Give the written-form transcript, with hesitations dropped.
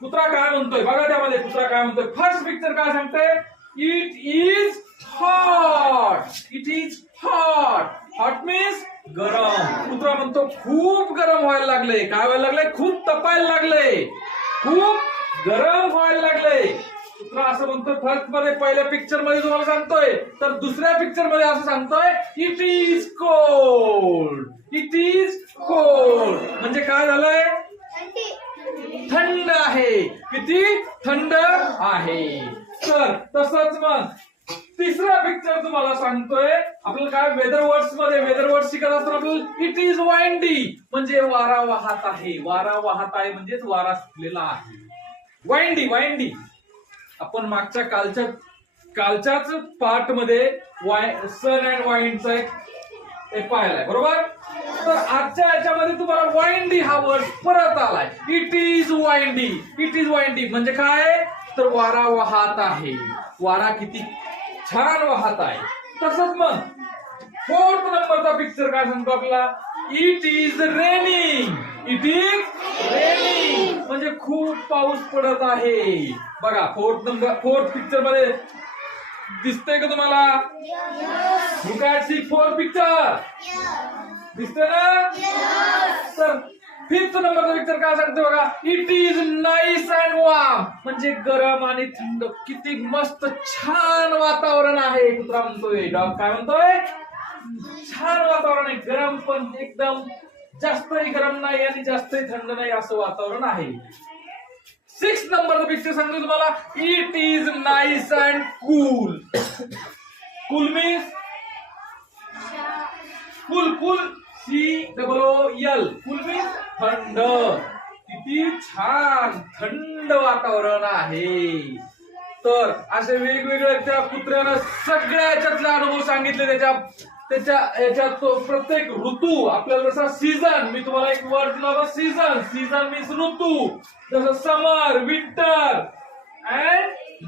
कुत्रा काय म्हणतोय बघा, त्यामध्ये कुत्रा काय म्हणतोय. फर्स्ट पिक्चर काय सांगते, it is hot. It is hot. Hot means गरम. कुत्रा म्हणतो खूप गरम व्हायला लागले. काय व्हायला लागले, खूप तपायला लागले, खूप गरम व्हायला लागले. कुत्रा असं म्हणतोय फर्स्ट मध्ये, पहिल्या पिक्चर मध्ये तुम्हाला सांगतोय. तर दुसऱ्या पिक्चर मध्ये असं सांगतोय, it is cold. It is cold म्हणजे काय झालंय, थंड आहे. किती थंड आहे. तर तसंच मग तिसरा पिक्चर तुम्हाला सांगतोय, आपल्याला काय वेदर वर्ड्स मध्ये, वेदर वर्ड्स शिकत असताना आपल्याला इट इज वाइंडी म्हणजे वारा वाहत आहे. वारा वाहत आहे म्हणजेच वारा सुटलेला आहे. वाइंडी, वाइंडी आपण मागच्या कालच्याच पार्ट मध्ये सन अँड वाइंडचा एक पाहिलाय, बरोबर. तर आजच्या याच्यामध्ये तुम्हाला वाइंडी हा वर्ड परत आलाय. It is windy. It is windy म्हणजे काय, तर वारा वाहत आहे. वारा किती छान वाहत आहे. तसंच मग फोर्थ नंबरचा पिक्चर काय सांगतो आपल्याला, it is raining. It is raining म्हणजे खूप पाऊस पडत आहे. बघा फोर्थ पिक्चर मध्ये दिसतंय का तुम्हाला, look at C fourth picture दिसतंय ना. तर फिफ्थ नंबरचा पिक्चर काय सांगतो बघा, it is nice and warm म्हणजे गरम आणि थंड. किती मस्त छान वातावरण आहे. कुत्रा म्हणतोय, डॉग काय म्हणतोय, छान वातावरण आहे. गरम पण एकदम जास्तही गरम नाही आणि जास्तही थंड नाही असं वातावरण आहे. सिक्स नंबरचा पिक्चर सांगतो तुम्हाला, it is nice and cool. Cool means cool COOL. Cool means थंड. किती छान थंड वातावरण आहे. तर असे वेगवेगळे त्या कुत्र्यानं सगळ्या याच्यातले अनुभव सांगितले. त्याच्या याच्यात तो प्रत्येक ऋतू आपल्याला, जसा सीझन, मी तुम्हाला एक वर्ड दिला, सीझन. सीझन मीन्स ऋतू. जसं समर, विंटर अँड